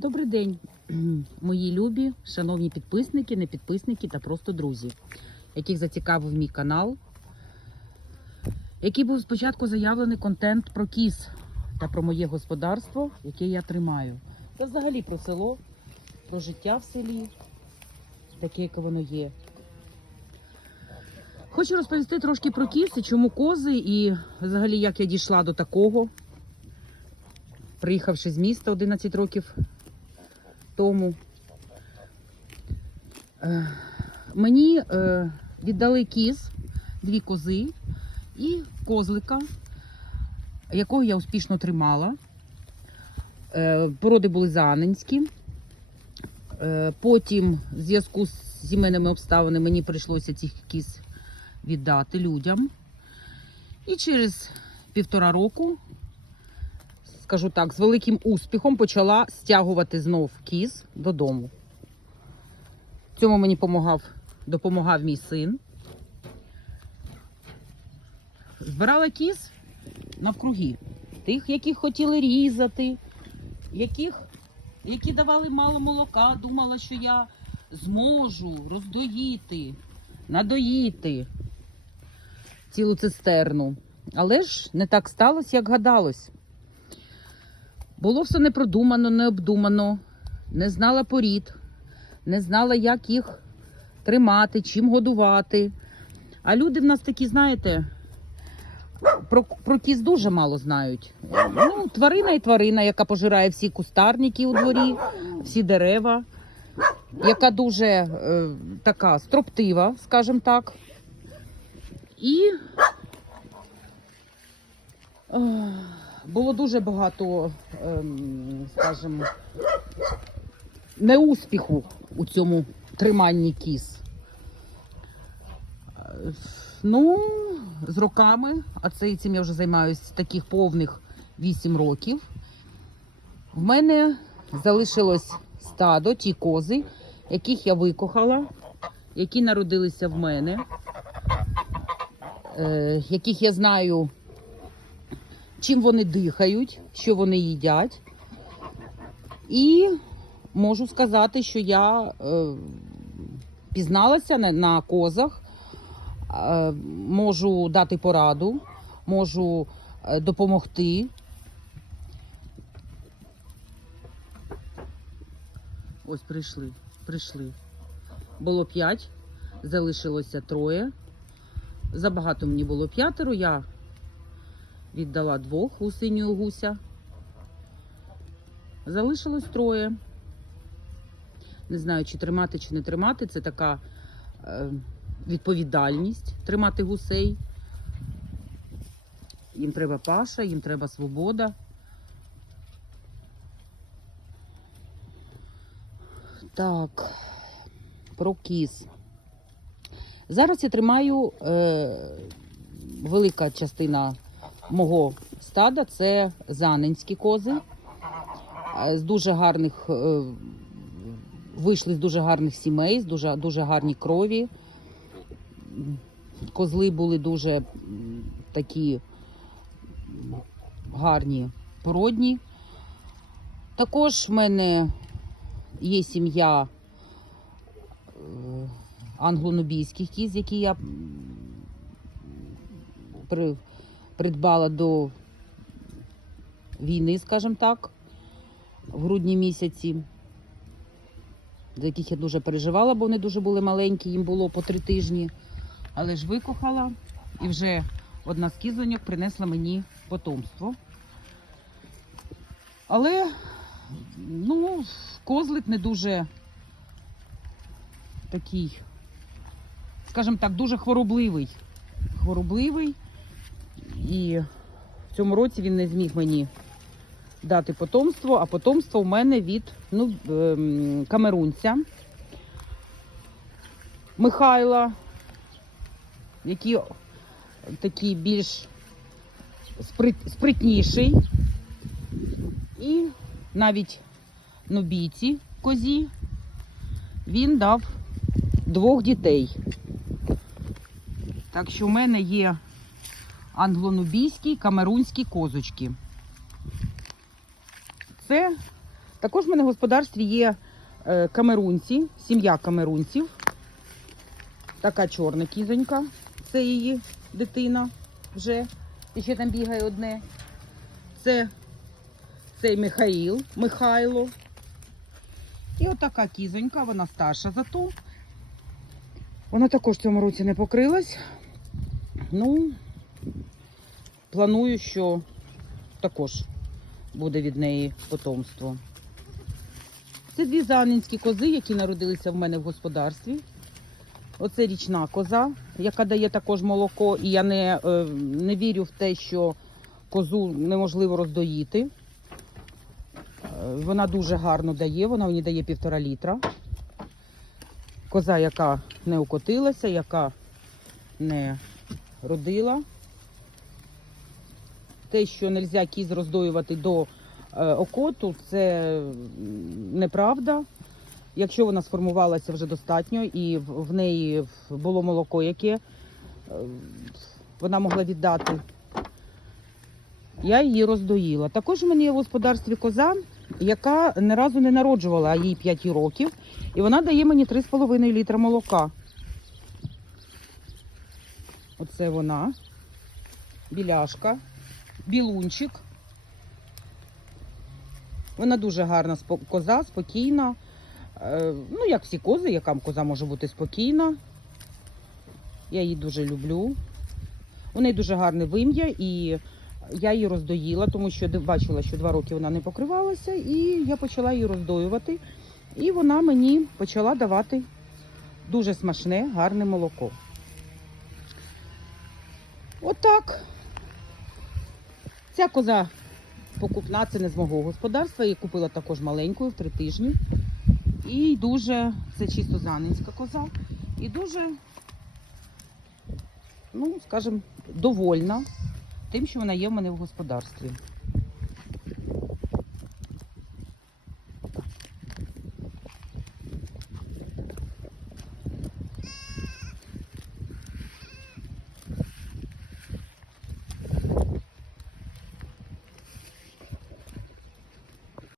Добрий день, мої любі, шановні підписники, не підписники та просто друзі, яких зацікавив мій канал, який був спочатку заявлений контент про кіз та про моє господарство, яке я тримаю. Та взагалі про село, про життя в селі, таке, яке воно є. Хочу розповісти трошки про кіз і чому кози, і взагалі як я дійшла до такого, приїхавши з міста 11 років тому. Е, Мені е, віддали кіз, дві кози і козлика, якого я успішно тримала. Е, Породи були заненські. Е, Потім, в зв'язку з сімейними обставинами, мені прийшлося цих кіз віддати людям. І через півтора року скажу так, з великим успіхом почала стягувати знов кіз додому. Цьому мені допомагав, допомагав мій син. Збирала кіз навкруги. Тих, яких хотіли різати, яких, які давали мало молока, думала, що я зможу роздоїти, надоїти цілу цистерну. Але ж не так сталося, як гадалось. Було все не продумано, не обдумано, не знала порід, не знала, як їх тримати, чим годувати. А люди в нас такі, знаєте, про, про кіз дуже мало знають. Ну, тварина і тварина, яка пожирає всі кустарники у дворі, всі дерева, яка дуже е, така строптива, скажімо так. І е, було дуже багато, ем, скажімо, неуспіху у цьому триманні кіз. Ну, з роками, а це цим я вже займаюся таких повних 8 років. В мене залишилось стадо, ті кози, яких я викохала, які народилися в мене, е, яких я знаю чим вони дихають, що вони їдять. І можу сказати, що я е, пізналася на, на козах, е, можу дати пораду, можу е, допомогти. Ось прийшли, прийшли. Було п'ять, залишилося троє. Забагато мені було п'ятеро. Я віддала двох у синього гуся. Залишилось троє. Не знаю, чи тримати, чи не тримати. Це така е, відповідальність тримати гусей. Їм треба паша, їм треба свобода. Так, про кіз. Зараз я тримаю е, велика частина мого стада це заненські кози. З дуже гарних е, вийшли з дуже гарних сімей, з дуже, дуже гарні крові. Козли були дуже такі гарні, породні. Також в мене є сім'я е, англонубійських кіз, які я при, придбала до війни, скажімо так, в грудні місяці, за яких я дуже переживала, бо вони дуже були маленькі, їм було по три тижні. Але ж викохала і вже одна з кізоньок принесла мені потомство. Але ну, козлик не дуже такий, скажімо так, дуже хворобливий. Хворобливий. І в цьому році він не зміг мені дати потомство, а потомство в мене від ну, ем, камерунця Михайла, який такий більш сприт, спритніший. І навіть нобійці козі він дав двох дітей. Так що в мене є англонубійські камерунські козочки. Це Також в мене в господарстві є е, камерунці, сім'я камерунців. Така чорна кізонька, це її дитина вже. І ще там бігає одне. Це цей Михаїл, Михайло. І отака кізонька, вона старша за ту. Вона також в цьому році не покрилась. Ну, планую, що також буде від неї потомство. Це дві занинські кози, які народилися в мене в господарстві. Оце річна коза, яка дає також молоко, і я не, е, не вірю в те, що козу неможливо роздоїти. Е, Вона дуже гарно дає, вона мені дає півтора літра. Коза, яка не укотилася, яка не родила. Те, що не можна кіз роздоювати до е, окоту, це неправда. Якщо вона сформувалася вже достатньо і в, в неї було молоко, яке е, вона могла віддати, я її роздоїла. Також у мене є в господарстві коза, яка ні разу не народжувала, а їй 5 років, і вона дає мені 3,5 літра молока. Оце вона, біляшка, білунчик. Вона дуже гарна коза, спокійна. Е, Ну, як всі кози, яка коза може бути спокійна. Я її дуже люблю. У неї дуже гарне вим'я, і я її роздоїла, тому що бачила, що два роки вона не покривалася, і я почала її роздоювати. І вона мені почала давати дуже смачне, гарне молоко. Отак. Ця коза покупна, це не з мого господарства. Я купила також маленькою в три тижні. І дуже, це чисто занинська коза. І дуже, ну, скажімо, довольна тим, що вона є в мене в господарстві.